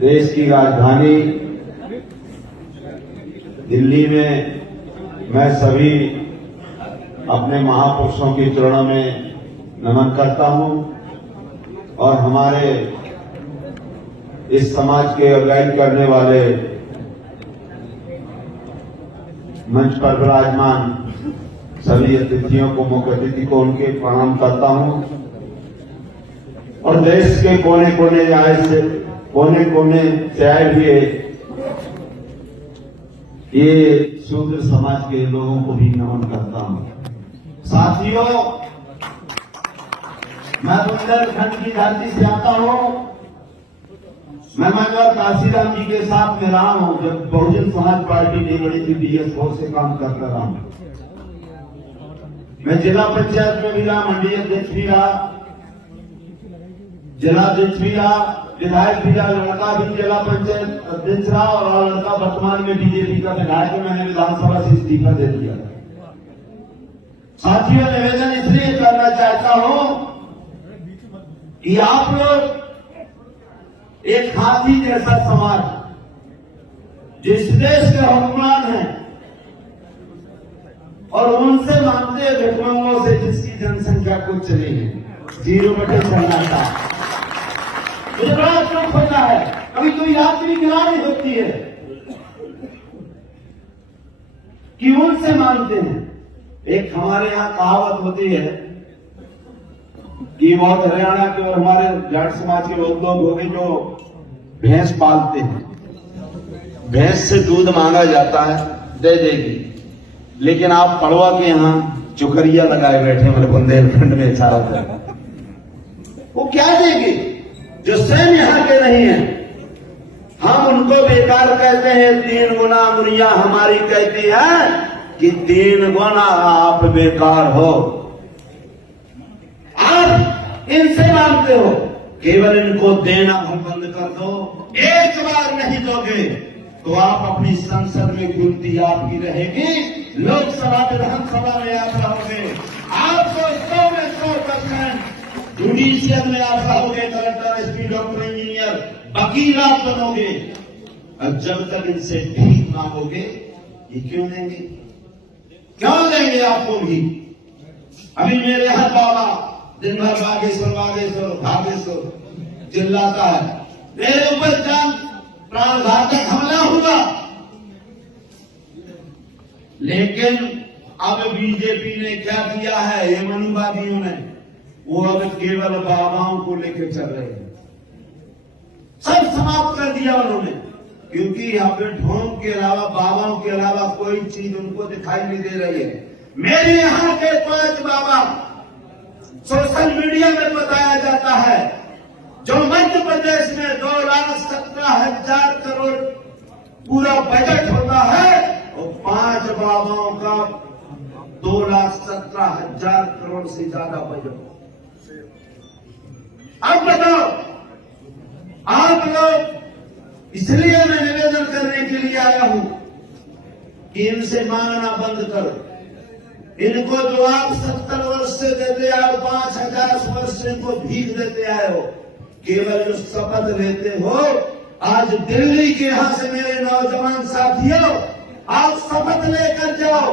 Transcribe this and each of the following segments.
देश की राजधानी दिल्ली में मैं सभी अपने महापुरुषों के चरणों में नमन करता हूं और हमारे इस समाज के अगुवाई करने वाले मंच पर विराजमान सभी अतिथियों को, मुख्य अतिथि को उनके प्रणाम करता हूं और देश के कोने कोने से आए हुए ये शूद्र समाज के लोगों को भी नमन करता हूं। साथियों, मैं बुंदेलखंड की धरती से आता हूं। मैं मंगल काशीराम जी के साथ में रहा हूं जब बहुजन समाज पार्टी नहीं बड़ी थी, BS4 से काम करता रहा हूं। मैं जिला पंचायत में भी रहा, मंडी अध्यक्ष भी रहा, जिला अध्यक्ष भी रहा, विधायक भी रहा, लड़का भी जिला पंचायत अध्यक्ष रहा और लड़का वर्तमान में बीजेपी का विधायक है। मैंने विधानसभा से इस्तीफा दे दिया। साथियों, निवेदन इसलिए करना चाहता हूं कि आप लोग एक हाथी जैसा समाज, जिस देश के हुक्मरान हैं और उनसे मांगते हैं भिखमंगों से जिसकी जनसंख्या कुछ नहीं है, 0/सन्नाटा। मुझे बड़ा दुख होता है, कभी कोई यात्री गिरानी होती है कि उनसे मांगते हैं। एक हमारे यहां कहावत होती है कि बहुत हरियाणा के और हमारे जाट समाज के लोग हो गए जो भैंस पालते हैं। भैंस से दूध मांगा जाता है, दे देगी, लेकिन आप पड़वा के यहां चुकरिया लगाए बैठे मेरे बुंदेलखंड में चारों तरफ, वो क्या देगी जो स्वयं यहां के नहीं है। हम उनको बेकार कहते हैं, 3 गुना मुनिया हमारी कहती है कि 3 गुना आप बेकार हो। आप इनसे मांगते हो, केवल इनको देना हम बंद कर दो। एक बार नहीं दोगे तो आप अपनी संसद में गिनती आपकी रहेगी, लोकसभा विधानसभा में आप रहोगे, आपको 100 में 100%, जुडिशियल में आप रहोगे, कलेक्टर, एसपी, डॉक्टर, इंजीनियर, वकील आप बनोगे। और जब तक इनसे भीख मांगोगे, ये क्यों देंगे? क्यों देंगे आपको भी? अभी मेरे हर बाबा दिन भर भागेश्वर चिल्लाता है, मेरे ऊपर जान प्राणघातक हमला हुआ। लेकिन अब बीजेपी ने क्या किया है, ये मनुवादियों ने, वो अब केवल बाबाओं को लेकर चल रहे हैं। सब समाप्त कर दिया उन्होंने, क्योंकि यहाँ पे ढोंग के अलावा, बाबाओं के अलावा कोई चीज उनको दिखाई नहीं दे रही है। मेरे यहाँ के 5 बाबा सोशल मीडिया में बताया जाता है, जो मध्य प्रदेश में 2,17,000 करोड़ पूरा बजट होता है, और 5 बाबाओं का 2,17,000 करोड़ से ज्यादा बजट। अब बताओ, आप लोग, इसलिए मैं निवेदन करने के लिए आया हूं कि इनसे मांगना बंद करो। इनको जो आप 70 वर्ष से देते आए हो, 5,000 वर्ष से इनको भीख देते आए हो, केवल जो शपथ लेते हो, आज दिल्ली के यहां से मेरे नौजवान साथियों, आप शपथ लेकर जाओ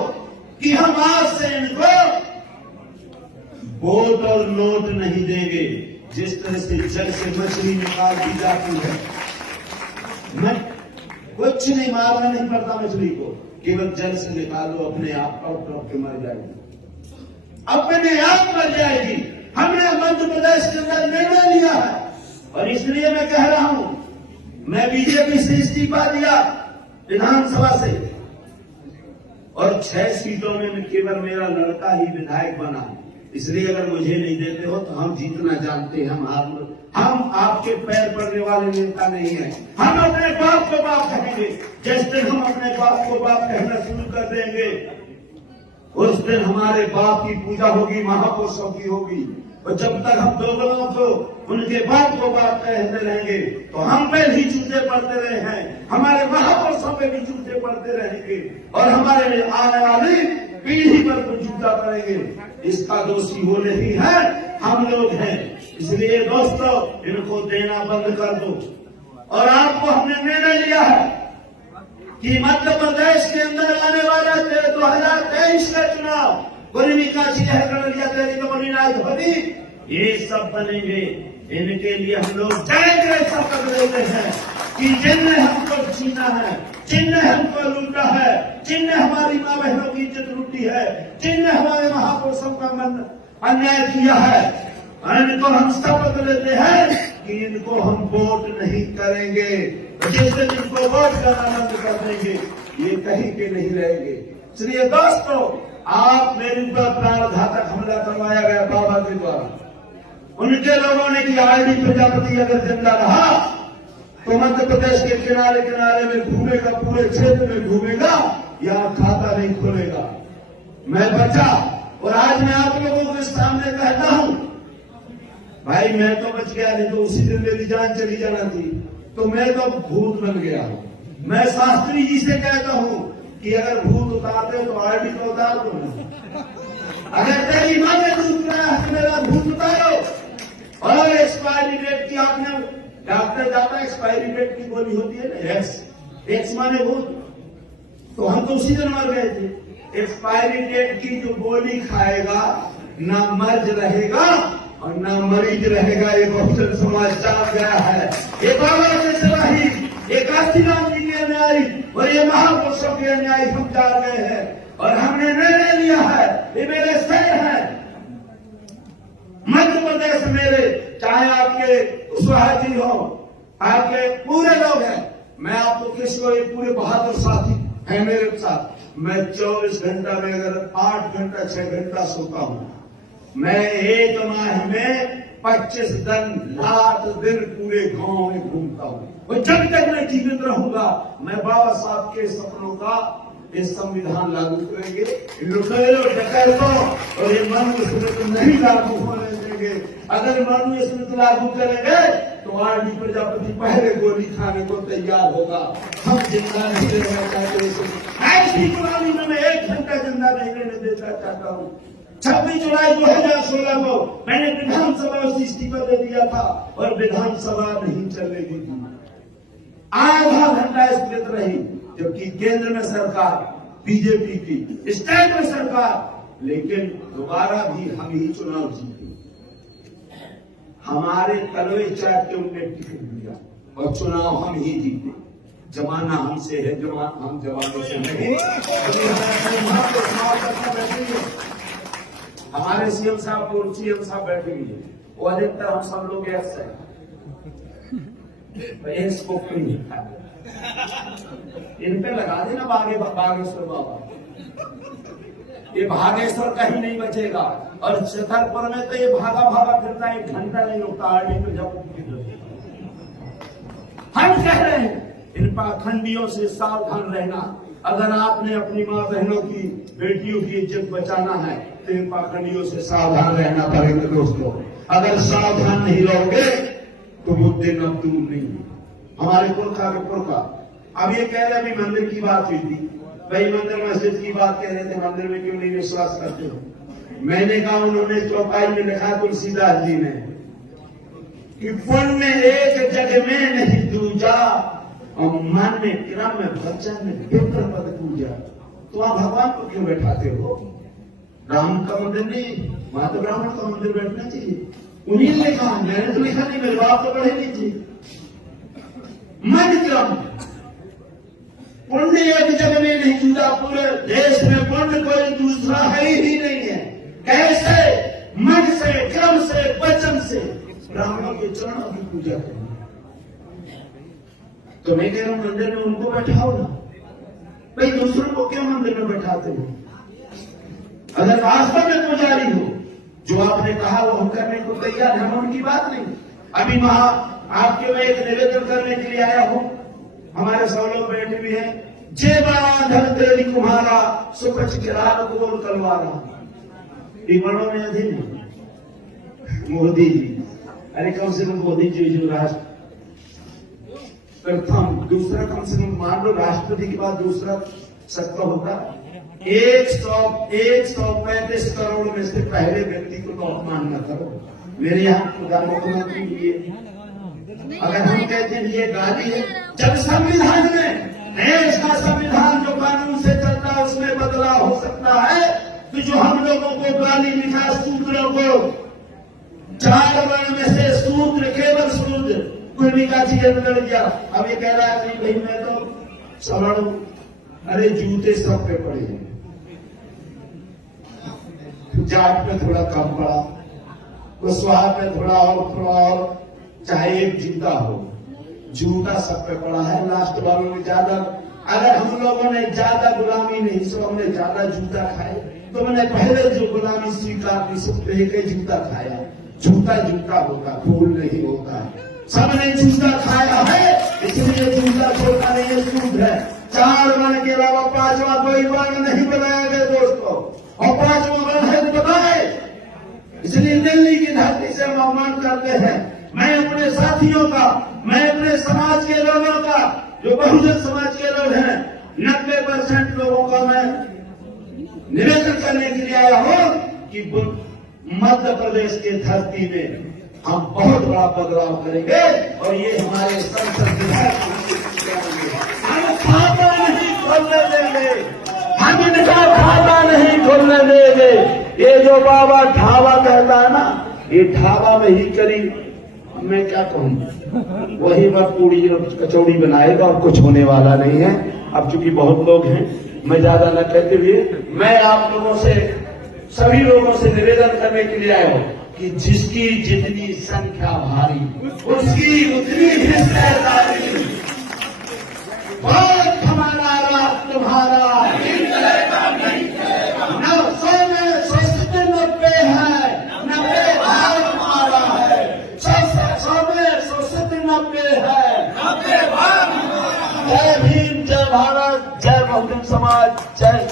कि हम आज से इनको वोट और नोट नहीं देंगे। जिस तरह से जल से मछली निकाल दी जाती है, मैं कुछ नहीं, मारना नहीं पड़ता मछली को, केवल जल से निकालो, अपने आप टॉप के मर जाएगी, अपने आप मर जाएगी। हमने मध्य प्रदेश के अंदर निर्णय लिया है और इसलिए मैं कह रहा हूं, मैं बीजेपी से इस्तीफा दिया विधानसभा से, और 6 सीटों में केवल मेरा लड़का ही विधायक बना। इसलिए अगर मुझे नहीं देते हो तो हम जीतना जानते हैं। हम आपके पैर पड़ने वाले नेता नहीं है। हम अपने बाप को बाप कहेंगे। जिस दिन हम अपने बाप को बाप कहना शुरू कर देंगे, उस दिन हमारे बाप की पूजा होगी, महापुरुषों की होगी। और जब तक हम दोगलों को, उनके बाप को बाप कहते रहेंगे, तो हम पे ही जूते पड़ते रहे हैं, हमारे महापुरुषों पे भी जूते पड़ते रहेंगे, और हमारे आने वाली पीढ़ी पर भी जूता पड़ेंगे। इसका दोषी वो नहीं है, हम लोग हैं। इसलिए दोस्तों इनको देना बंद कर दो। और आपको हमने निर्णय लिया है कि मध्य प्रदेश के अंदर आने वाला 2023 का चुनाव ये सब बनेंगे। इनके लिए हम लोग जाएंगे शपथ लेते हैं कि जिनने हमको छीना है, जिनने हमको लूटा है, जिनने हमारी माँ बहनों की इज्जत लूटी है, जिनने हमारे महापुरुषों का मन अन्याय किया है, इनको हम शपथ लेते हैं कि इनको हम वोट नहीं करेंगे। जिस दिन इनको वोट करना बंद कर देंगे ये कहीं के नहीं रहेंगे। इसलिए दोस्तों आप मेरे ऊपर प्राणघातक हमला करवाया गया बाबा के द्वारा। उनके लोगों ने कि आरडी प्रजापति अगर जिंदा रहा तो मध्य प्रदेश के किनारे किनारे में घूमेगा, पूरे क्षेत्र में घूमेगा, यहाँ खाता नहीं खोलेगा। मैं बचा और आज मैं आप लोगों के सामने कहता हूं भाई मैं तो बच गया, नहीं तो उसी दिन मेरी जान चली जाना थी। तो मैं तो भूत बन गया हूं। मैं शास्त्री जी से कहता हूं कि अगर भूत उतारते हो तो आरडी को उतार दो ना। अगर तेरी मां ने दूध पिलाया है मेरा भूत उतारो। और एक्सपायरी डेट की आपने डॉक्टर जाता एक्सपायरी डेट की गोली होती है ना, एक्स माने भूत, तो हम तो उसी दिन मर गए थे। एक्सपायरी डेट की जो गोली खाएगा ना मर्ज रहेगा और ना मरीज रहेगा। ये बहुजन समाज जान गया है। ये बाबा के सलाही, ये काशीराम जी के अन्यायी और ये महापुरुषों के अन्यायी हम जान गए हैं और हमने निर्णय लिया है। ये मेरे शहर है मध्य प्रदेश मेरे, चाहे आपके कुशवाहा जी हो, आपके पूरे लोग हैं। मैं आपको किसी को ये पूरे बहादुर साथी है मेरे साथ। मैं 24 घंटा में अगर 8 घंटा 6 घंटा सोता हूं। मैं एक माह में 25 लाख दिन पूरे गांव में घूमता हूं। और जब तक मैं जीवित रहूंगा मैं बाबा साहब के सपनों का ये संविधान लागू करेंगे। लुटेरों डकैतों और ये मनुस्मृति नहीं लागू होने देंगे। अगर मनुस्मृति लागू करेंगे तो आरडी प्रजापति पहले गोली खाने को तैयार होगा। हम जिंदा नहीं रहना चाहते। ऐसी गुलामी में मैं 1 घंटा जिंदा नहीं रहने देना चाहता हूँ। 26 जुलाई 2016 को मैंने विधानसभा से इस्तीफा दे दिया था और विधानसभा नहीं चलने दी थी। आधा घंटा स्थित रही, जबकि केंद्र में सरकार बीजेपी की, स्टेट में सरकार, लेकिन दोबारा भी हम ही चुनाव जीते। हमारे तलवे चाट के उनने टिकट दिया और चुनाव हम ही जीते। जमाना हमसे है, हम जमाने से नहीं। हमारे सीएम साहब और सीएम साहब बैठे हुए हैं, वो अधिकतर हम सब लोग ऐसा है स्कोप नहीं है। इन पे लगा देना बागेश्वर बाबा। ये भागेश्वर कहीं नहीं बचेगा। और छतरपुर में तो ये भागा भागा फिरता 1 घंटा नहीं रुकता। आरडी में जब हम कह रहे हैं इन पाखंडियों से सावधान रहना। अगर आपने अपनी माँ बहनों की, बेटियों की इज्जत बचाना है तो इन पाखंडियों से सावधान रहना पड़ेगा दोस्तों। अगर सावधान नहीं रहोगे तो वो दिन अब दूर नहीं है। हमारे पुरखा अब ये कह रहे अभी मंदिर की बात हुई थी, भाई मंदिर मस्जिद की बात कह रहे थे, मंदिर में क्यों नहीं विश्वास करते हो? मैंने कहा उन्होंने चौपाई में लिखा तुलसीदास जी ने कि पुण्य एक जग में नहीं दूजा और मन में क्रम में वचन में विप्र पद पूजा। तो आप भगवान को क्यों बैठाते हो? राम का मंदिर नहीं, वहां तो ब्राह्मण का मंदिर बैठना चाहिए। उन्हीं ने कहा, मैंने तो लिखा नहीं, मेरे बाप तो पढ़े नहीं थी। मन क्रम पुण्य एक जग में नहीं जुड़ा, पूरे देश में पुण्य कोई दूसरा है ही नहीं है। कैसे? मन से, क्रम से, वचन से ब्राह्मणों के चरणों की पूजा करें। तो मैं कह रहा हूं मंदिर में उनको बैठाओ ना भाई, दूसरों को क्यों मंदिर में बैठाते हो? अगर वास्तव में पुजारी हो, जो आपने कहा वो हम करने को तैयार है, हम उनकी बात नहीं। अभी आपके मैं एक निवेदन करने के लिए आया हूं। हमारे सब लोग बैठे भी हैं। जे बाधर तेरी कुम्हारा सुपच किरार गोल तलवारा। टिप्पणों में अधीन है मोदी जी। अरे कम से कम मोदी जी जो राष्ट्र प्रथम, दूसरा कम से कम मान लो राष्ट्रपति के बाद दूसरा सत्ता होता। 135 करोड़ में से पहले व्यक्ति को तो अपमान न करो। मेरे यहाँ प्रधानमंत्री ये अगर हम कहते हैं ये गाली है, जब संविधान में देश का संविधान जो कानून से चलता है उसमें बदलाव हो सकता है, तो जो हम लोगों को गाली लिखा सूत्रों को 4 वर्ण में से सूत्र केवल सूत्र कोई का चीज लड़ गया। अब ये कह रहा है नहीं भाई मैं तो सवर्ण हूं, अरे जूते सब पे पड़े हैं, जाट पे थोड़ा कम पड़ा, कुशवाहा पे थोड़ा और, चाहे एक जूता हो, जूता सब पे पड़ा है। लास्ट वालों में ज्यादा, अगर हम लोगों ने ज्यादा गुलामी नहीं, सब हमने ज्यादा जूता खाए, तो मैंने पहले जो गुलामी स्वीकार की सब पहले जूता खाया। जूता जूता होता, फूल नहीं होता। सबने जूता खाया है, इसलिए जूता छोटा नहीं है, सूद है। 4 वर्ण के अलावा 5वां कोई वर्ण नहीं बनाया गया दोस्तों, और 5वां वर्ण है बताए, इसलिए दिल्ली की धरती से हम अवमान करते हैं। मैं अपने साथियों का, मैं अपने समाज के लोगों का, जो बहुजन समाज के लोग हैं, 90% लोगों का मैं निवेदन करने के लिए आया हूं कि मध्य प्रदेश के धरती में हम बहुत बड़ा बदलाव करेंगे, और ये हमारे संसद विधायक हम खाता नहीं खोलने देंगे, हम इनका खाता नहीं खोलने देंगे। ये जो बाबा ढाबा कहता है ना, ये ढाबा में ही करी, मैं क्या कहूँ, वही बात पूरी कचौड़ी बनाएगा और कुछ होने वाला नहीं है। अब चूंकि बहुत लोग हैं, मैं ज्यादा न कहते हुए मैं आप लोगों से, सभी लोगों से निवेदन करने के लिए आया हूँ कि जिसकी जितनी संख्या भारी उसकी उतनी हिस्सेदारी, वोट हमारा राज तुम्हारा, 900 में 190 है, 90 भाग हमारा है, 100 में 190 है, 90 भाग। जय भीम, जय भारत, जय बहुजन समाज, जय